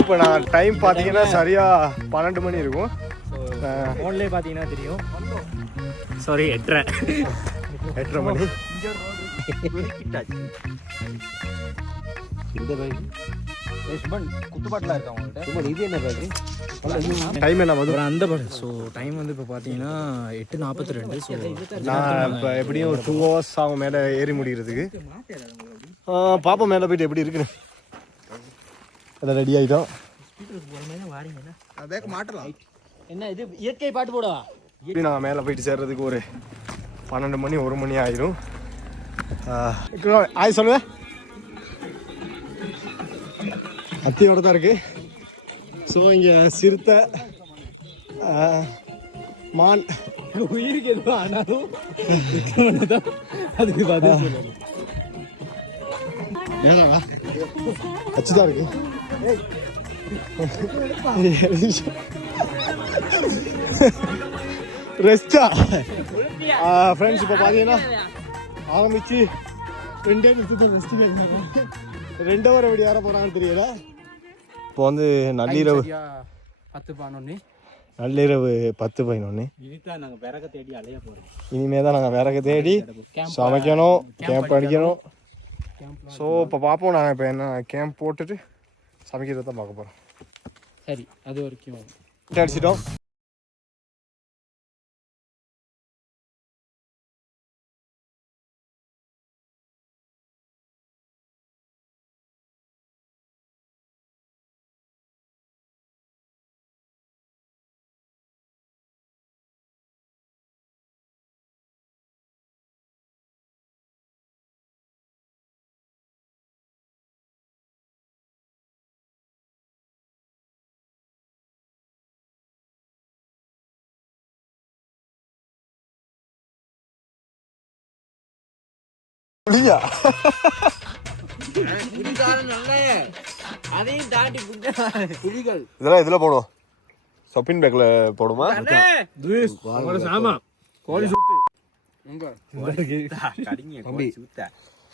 இப்போ நான் டைம் பார்த்தீங்கன்னா சரியாக 12 மணி இருக்கும். ஃபோன்லேயே பார்த்தீங்கன்னா தெரியும். சாரி 8:30 மணி. இந்த பேக் குத்துப்பாட்டில் இருக்கா உங்கள்கிட்ட? இது என்ன பேக்? டைம் என்ன மது? அந்த படம். ஸோ டைம் வந்து இப்போ பார்த்தீங்கன்னா 8:42. ஸோ நான் இப்போ எப்படியும் ஒரு 2 hours ஆகும் மேலே ஏறி முடிகிறதுக்கு. பாப்பா மேலே போயிட்டு எப்படி இருக்குன்னு அதான் ரெடி ஆகிட்டோம். மாட்டலாம் என்ன இது இயற்கை பாட்டு போடவா? எப்படி நாங்கள் மேலே போயிட்டு சேர்றதுக்கு ஒரு 12 மணி 1 மணி ஆயிரும். ஆய் சொல்லுவேன் அத்தியோட தான் இருக்கு. ஸோ இங்கே சிறுத்தை மான் உயிருக்கு எதுவும் ஆனாலும் அதுக்கு பார்த்து ஏன்னா அச்சுதான் இருக்கு. ரெஸ்டா ஃப்ரெண்ட்ஸ் இப்போ பார்த்தீங்கன்னா ஆரம்பிச்சு 2 நிமிஷம் ரெஸ்ட் கேட்குறாங்க. 2 hour எப்படி யார போகிறாங்கன்னு தெரியல. இப்போ வந்து நள்ளிரவு 10-11. நாங்கள் விறக தேடி அலைய போகிறோம். இனிமே தான் நாங்கள் விறகு தேடி சமைக்கணும், கேம்ப் அடிக்கணும். ஸோ இப்போ பார்ப்போம். நாங்கள் இப்போ என்ன கேம்ப் போட்டுட்டு சமைக்கிறத தான் பார்க்க போகிறோம். சரி, அது வரைக்கும் அடிச்சிட்டோம். இதெல்லாம் இதுல போடும். சொப்பின் பேக்ல போடுமா?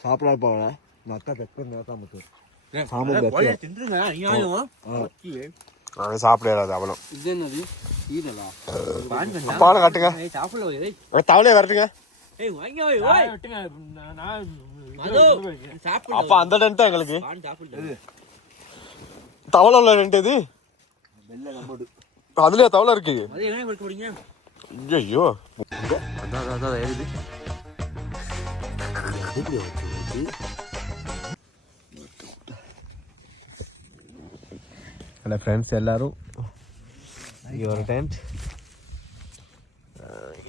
சாப்பிடா போவல மத்த பெப்பர் நேரா முத்து சாப்பிடாது அவளும். இது என்னது? ஈரலா? பாலை காட்டுங்க. தவளையை வரட்டுங்க. அப்ப அந்த டென்ட் தான் எங்களுக்கு தவளை உள்ள டென்ட். இது அதுலயே தவளை இருக்கு. ஐயோ ஃப்ரெண்ட்ஸ் எல்லாரும் இங்கே ஒரு டென்ட்,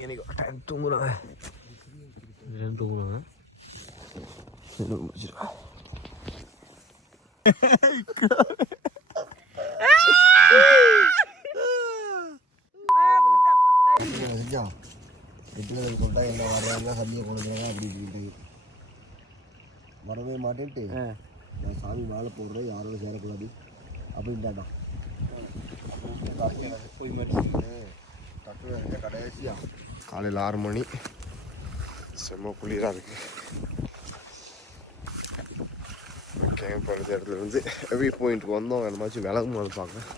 எனக்கு ஒரு டென்ட் தூங்குறாங்க. கொண்டா என்ன வர்றாங்க சந்தியை கொண்டுறாங்க அப்படி இப்படின்ட்டு வரவே மாட்டேன்ட்டு நான் சாமி மேலே போடுறேன் யாரோட சேரக்கூடாது அப்படின்ட்டாடா. கடைசியா காலையில் 6 மணி செம்ம குளிராக இருக்கு. கேம்ப் பண்ணுற இடத்துல இருந்து வியூ பாயிண்ட்டுக்கு வந்தோம். என்னமாச்சும் விலகும் போது பார்க்க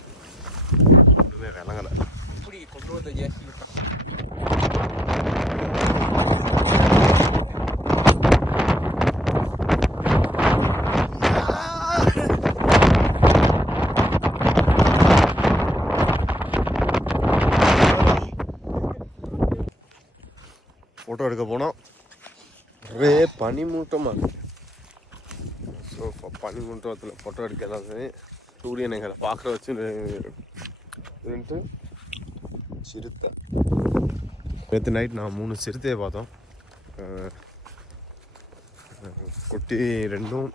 ஒன்றுமே விலங்கலை. இப்படி கொண்டு வந்த ஜாஸ்தி ஃபோட்டோ எடுக்க போனோம். ஒரே பனிமூட்டமாக இருக்கு. ஸோ பனிமூட்டத்தில் ஃபோட்டோ எடுக்கலாம். சூரியன் எங்களை பார்க்குற வச்சுட்டு சிறுத்தை. நேற்று நைட் நான் 3 சிறுத்தையை பார்த்தோம். குட்டி 2ம்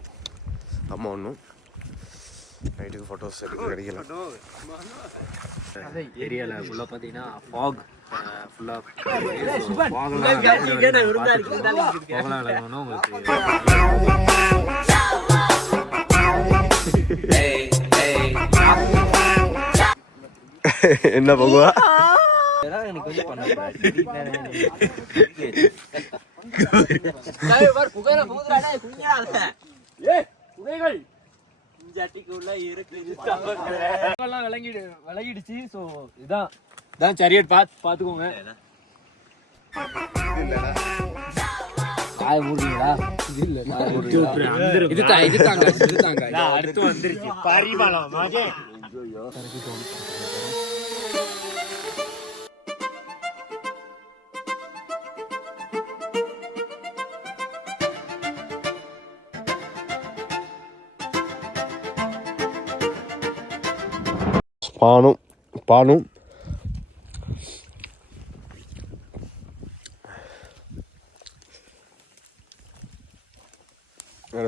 அம்மா 1ம். நைட்டுக்கு ஃபோட்டோஸ் எடுக்க கிடைக்கல. ஏரியாவில் ஃபுல்லாக பார்த்தீங்கன்னா ஃபாக் ஃபுல்லாக என்ன பகுவா எனக்கு வந்து எல்லாம் விளங்கிடுச்சு. ஸோ இதான் சரியட் பார்த்துக்கோங்க. காய மூடுறீங்களா? இது தாங்க அடுத்து வந்துருச்சு. பானும்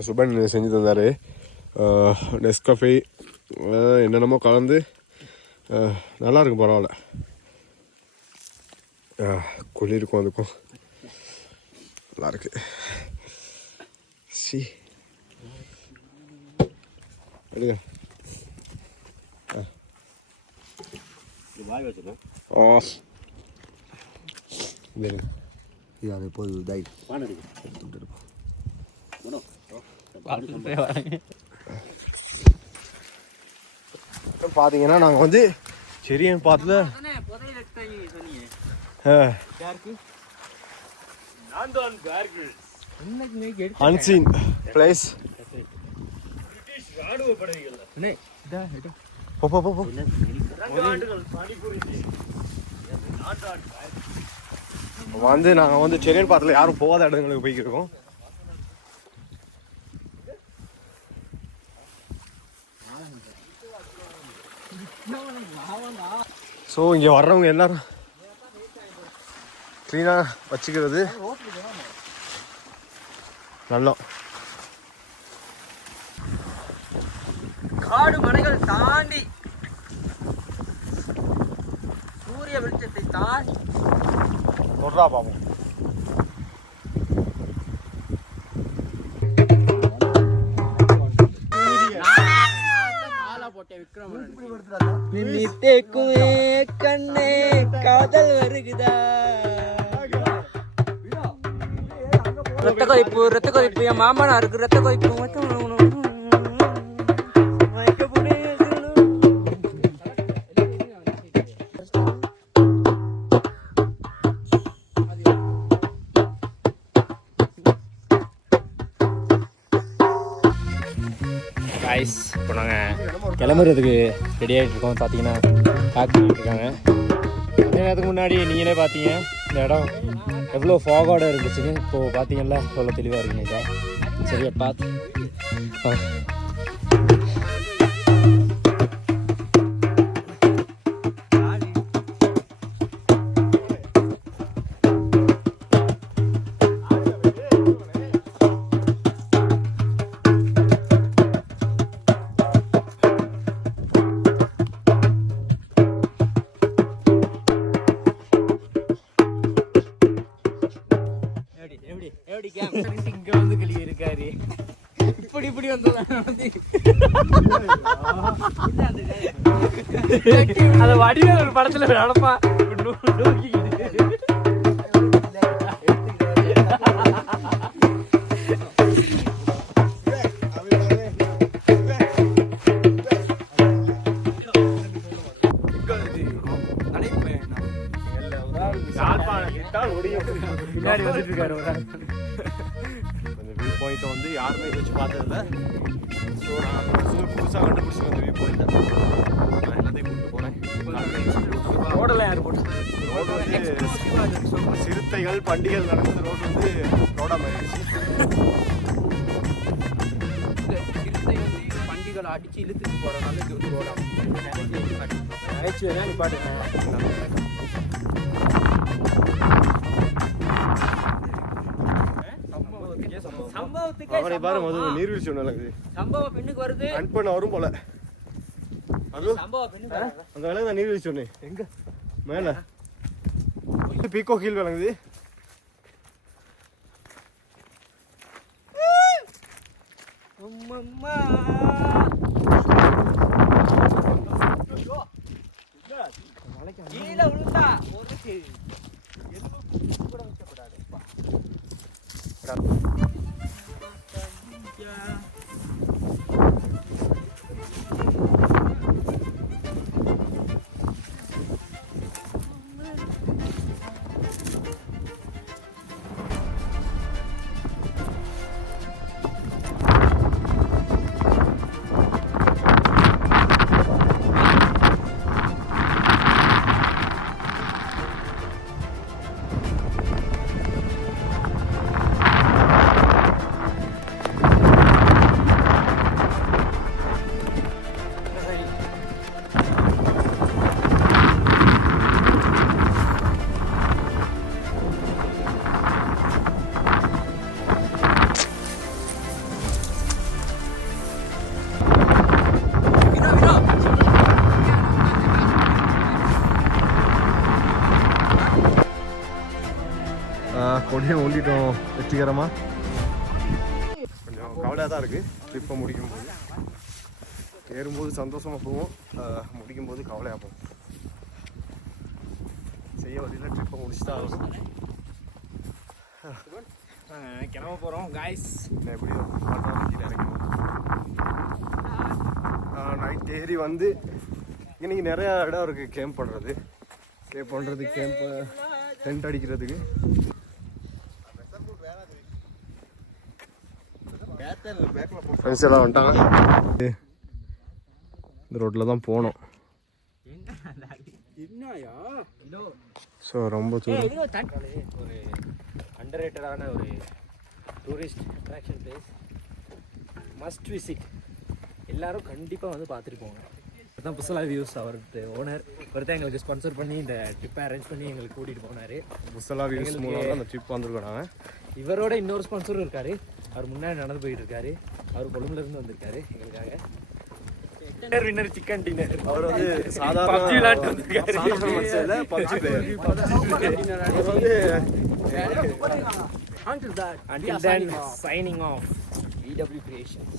சுபன் செஞ்சு தந்தார். நெஸ்கஃபே என்னென்னமோ கலந்து நல்லாயிருக்கும், பரவாயில்ல. குளிருக்கும் அதுக்கும் நல்லாயிருக்கு. சி எடுங்க. பார்த்தீங்கன்னா நாங்கள் வந்து செரியன் பாத்துல அன்சீன் பிளேஸ். வந்து நாங்கள் வந்து செரியன் பாத்துல யாரும் போகாத இடங்களுக்கு போய்க்கிருக்கோம். ஸோ இங்கே வர்றவங்க எல்லாரும் க்ளீனாக வச்சுக்கிறது நல்லா. காடு மலைகள் தாண்டி சூரிய வெளிச்சத்தை தாண்டி சொல்றா பாப்போம். கண்ணே காதல் வருகுதா? ரத்த கொதிப்பு என் மாமனா இருக்கு. ரத்த கொதிப்பு கைஸ். இப்போ நாங்கள் கிளம்புறதுக்கு ரெடி ஆகிட்டு இருக்கோம். பார்த்தீங்கன்னா பேக் பண்ணிட்டு இருக்காங்க. கொஞ்ச நேரத்துக்கு முன்னாடி நீங்களே பார்த்தீங்க இந்த இடம் எவ்வளோ ஃபாகோட இருந்துச்சுன்னு. இப்போது பார்த்தீங்கல்ல எவ்வளோ தெளிவாக இருக்குன்னு. இதை சரியா பார்த்து இங்க வந்து கிளி இருக்காரு. இப்படி அந்த வடிவேல் ஒரு படத்துல நடப்பா பின்னாடி வந்துட்டு இருக்காரு. அந்த வியூ பாயிண்ட்டை வந்து யாருமே வச்சு பார்த்ததில்ல. ஸோ நான் புதுசாக கண்டுபிடிச்சி அந்த வியூ பாயிண்ட்டை நான் எல்லாத்தையும் கூப்பிட்டு போகிறேன். ரோடெல்லாம் யார் போட்டு ரோடு வந்து சிறுத்தைகள் பண்டிகைகள் நடந்த ரோடு வந்து ரோடாக மாறிடுச்சு. சிறுத்தை வந்து பண்டிகளை அடித்து இழுத்துட்டு போகிறனால இது வந்து ரோடாக ஆயிடுச்சு. வேணா நீ பாட்டு அவனை பாரு, முதல்ல நீர்வீழ்ச்சி ஒன்று நடக்குது. சம்பவம் பெண்ணுக்கு வருது. அன் பண்ண வரும் போல. அது அந்த வேலை தான் நீர்வீழ்ச்சி ஒன்று எங்க மேலே பீக்கோ கீழ் விளங்குது. கீழே விழுந்தா முடிச்சிட்டோம் வெற்றிகரமாக. கொஞ்சம் கவலையாக தான் இருக்குது ட்ரிப்பை முடிக்கும்போது. ஏறும்போது சந்தோஷமாக போவோம், முடிக்கும்போது கவலையாக போவோம். செய்ய வழியில் ட்ரிப்பை முடிச்சுட்டு ஆகும். கிளம்ப போகிறோம் காய்ஸ். எப்படியோ இறங்கணும். நைட் ஏறி வந்து இன்னைக்கு நிறையா இடம் இருக்குது கேம்ப் பண்ணுறதுக்கு கேம்ப்பு டென்ட் அடிக்கிறதுக்கு. ஃப்ரெண்ட்ஸ் எல்லாம் வந்துட்டாங்க. இந்த ரோட்டில் தான் போனோம். ஸோ ரொம்ப ஒரு அண்டர்ரேட்டடான ஒரு tourist attraction place, must visit. எல்லாரும் கண்டிப்பாக வந்து பார்த்துட்டு போங்க. அதுதான் புசலா வியூஸ். அவருக்கு ஓனர் ஒருத்தர் எங்களுக்கு ஸ்பான்சர் பண்ணி இந்த ட்ரிப்பை அரேஞ்ச் பண்ணி எங்களுக்கு கூட்டிகிட்டு போனார். புசலா வியூஸ் மூலம் அந்த ட்ரிப் வந்திருக்கோம் நாங்கள். இவரோட இன்னொரு ஸ்பான்சரும் இருக்கார். அவர் முன்னாடி நடந்து போயிட்டு இருக்காரு. அவர் கொழும்புலேருந்து வந்திருக்காரு எங்களுக்காக. Winner chicken dinner. அவர் வந்து சாதாரண PUBG player. Until then, signing off. EW Creations.